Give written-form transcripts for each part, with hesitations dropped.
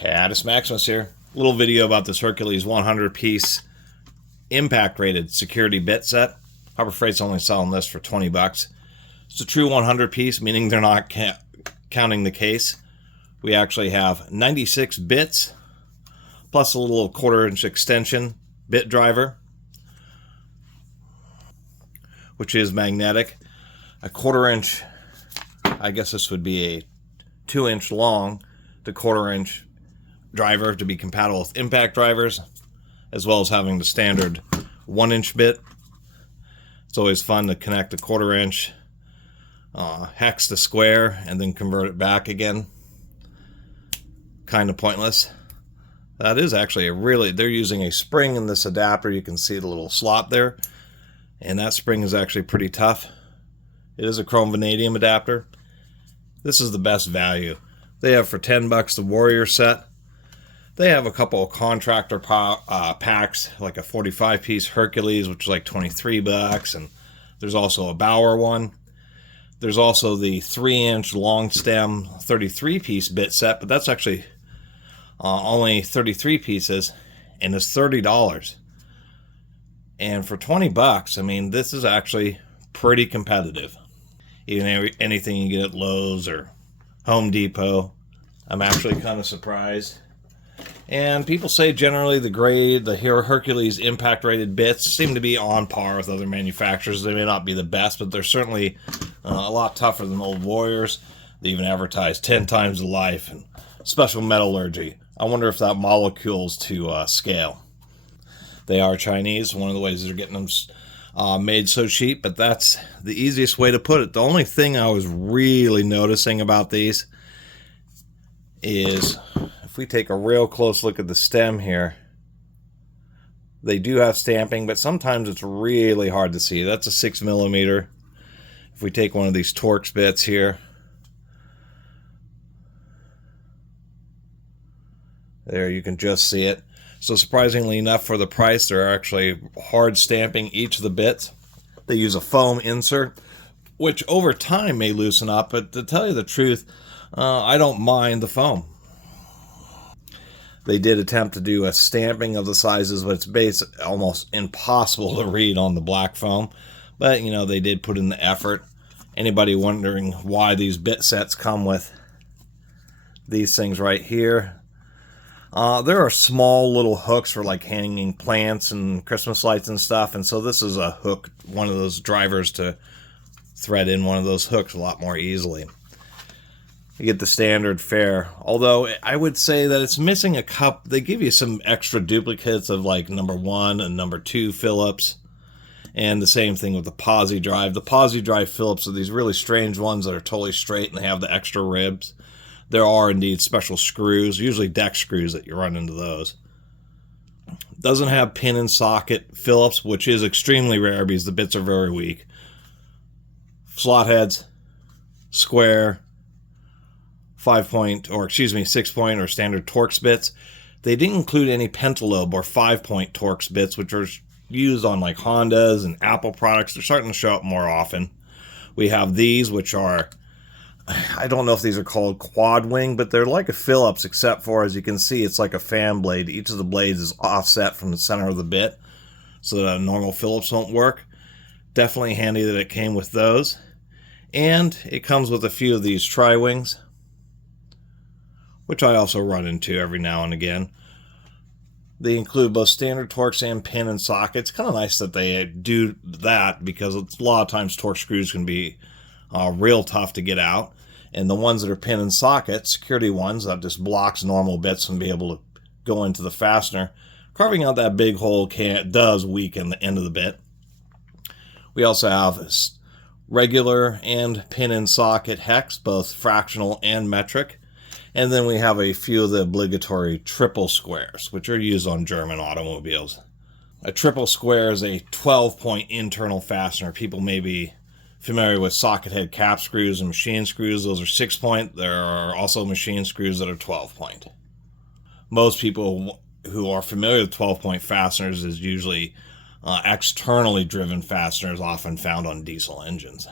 Catus Maximus here. Little video about this Hercules 100-piece impact-rated security bit set. Harbor Freight's only selling this for 20 bucks. It's a true 100-piece, meaning they're not counting the case. We actually have 96 bits, plus a little quarter-inch extension bit driver, which is magnetic. A quarter-inch, I guess this would be a 2-inch long to quarter-inch driver to be compatible with impact drivers, as well as having the standard 1-inch bit. It's always fun to connect a quarter-inch hex to square and then convert it back again. Kind of pointless. That is actually they're using a spring in this adapter. You can see the little slot there, and that spring is actually pretty tough. It is a chrome vanadium adapter. This is the best value. They have for 10 bucks the Warrior set. They have a couple of contractor packs, like a 45-piece Hercules, which is like 23 bucks, and there's also a Bauer one. There's also the 3-inch long stem 33-piece bit set, but that's actually only 33 pieces, and it's $30. And for 20 bucks, I mean, this is actually pretty competitive. Even anything you get at Lowe's or Home Depot, I'm actually kind of surprised. And people say generally the Hercules impact rated bits seem to be on par with other manufacturers. They may not be the best, but they're certainly a lot tougher than old Warriors. They even advertise 10 times the life and special metallurgy. I wonder if that molecule's to scale. They are Chinese. One of the ways they're getting them made so cheap, but that's the easiest way to put it. The only thing I was really noticing about these is if we take a real close look at the stem here, they do have stamping, but sometimes it's really hard to see. That's a 6mm. If we take one of these Torx bits here, there you can just see it. So surprisingly enough, for the price, they're actually hard stamping each of the bits. They use a foam insert, which over time may loosen up, but to tell you the truth, I don't mind the foam. They did attempt to do a stamping of the sizes, but it's almost impossible to read on the black foam. But, you know, they did put in the effort. Anybody wondering why these bit sets come with these things right here? There are small little hooks for like hanging plants and Christmas lights and stuff, and so this is a hook, one of those drivers to thread in one of those hooks a lot more easily. You get the standard fare, although I would say that it's missing a cup. They give you some extra duplicates of like number 1 and number 2 Phillips, and the same thing with the posi drive. The posi drive Phillips are these really strange ones that are totally straight and they have the extra ribs. There are indeed special screws, usually deck screws, that you run into those. Doesn't have pin and socket Phillips, which is extremely rare because the bits are very weak. Slot heads, square, 6-point or standard Torx bits. They didn't include any pentalobe or 5-point Torx bits, which are used on like Hondas and Apple products. They're starting to show up more often. We have these, which are, I don't know if these are called quad wing, but they're like a Phillips, except for, as you can see, it's like a fan blade. Each of the blades is offset from the center of the bit, so that a normal Phillips won't work. Definitely handy that it came with those. And it comes with a few of these tri-wings, which I also run into every now and again. They include both standard Torx and pin and socket. It's kind of nice that they do that, because a lot of times Torx screws can be real tough to get out. And the ones that are pin and socket, security ones, that just blocks normal bits and be able to go into the fastener. Carving out that big hole does weaken the end of the bit. We also have regular and pin and socket hex, both fractional and metric. And then we have a few of the obligatory triple squares, which are used on German automobiles. A triple square is a 12-point internal fastener. People may be familiar with socket head cap screws and machine screws. Those are 6-point. There are also machine screws that are 12-point. Most people who are familiar with 12-point fasteners is usually externally driven fasteners, often found on diesel engines.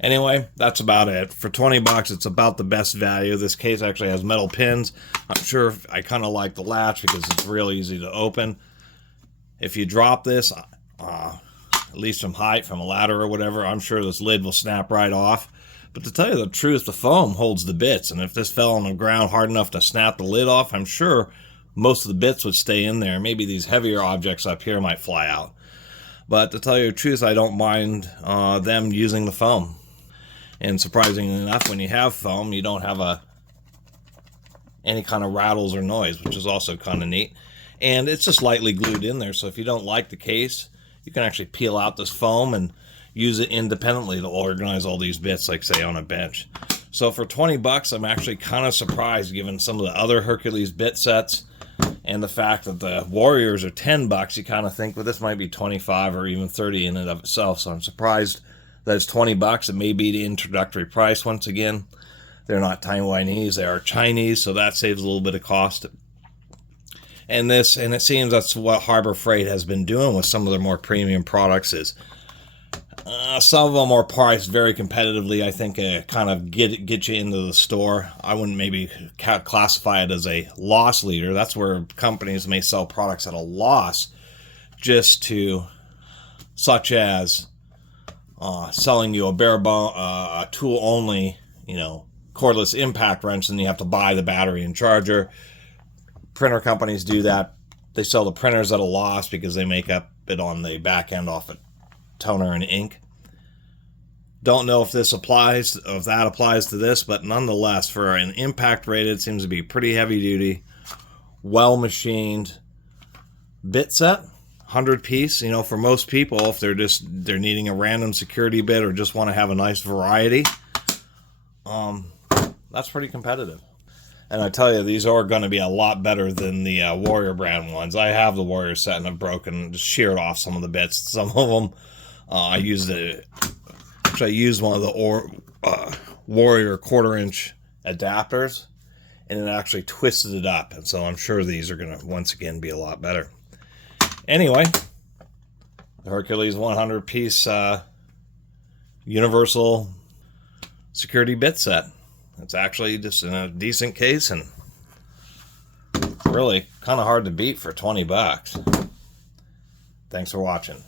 Anyway, that's about it. For 20 bucks, it's about the best value. This case actually has metal pins. I'm sure I kind of like the latch because it's real easy to open. If you drop this, at least from height, from a ladder or whatever, I'm sure this lid will snap right off. But to tell you the truth, the foam holds the bits, and if this fell on the ground hard enough to snap the lid off, I'm sure most of the bits would stay in there. Maybe these heavier objects up here might fly out. But to tell you the truth, I don't mind them using the foam. And surprisingly enough, when you have foam, you don't have any kind of rattles or noise, which is also kind of neat. And it's just lightly glued in there, so if you don't like the case, you can actually peel out this foam and use it independently to organize all these bits, like say on a bench. So for 20 bucks, I'm actually kind of surprised given some of the other Hercules bit sets and the fact that the Warriors are 10 bucks. You kind of think, well, this might be 25 or even 30 in and of itself. So I'm surprised that it's 20 bucks. It may be the introductory price once again. They're not Taiwanese, they are Chinese, so that saves a little bit of cost. And it seems that's what Harbor Freight has been doing with some of their more premium products is some of them are priced very competitively. I think kind of get you into the store. I wouldn't maybe classify it as a loss leader. That's where companies may sell products at a loss, such as selling you a bare bone, a tool only, cordless impact wrench, and you have to buy the battery and charger. Printer companies do that. They sell the printers at a loss because they make up it on the back end off of toner and ink. Don't know if that applies to this, but nonetheless, for an impact rated, it seems to be pretty heavy duty, well machined bit set, 100 piece. For most people, if they're needing a random security bit or just want to have a nice variety, that's pretty competitive. And I tell you, these are going to be a lot better than the Warrior brand ones. I have the Warrior set and I've just sheared off some of the bits. Some of them I used one of the Warrior 1/4-inch adapters, and it actually twisted it up. And so I'm sure these are going to once again be a lot better. Anyway, the Hercules 100-piece universal security bit set. It's actually just in a decent case and really kind of hard to beat for 20 bucks. Thanks for watching.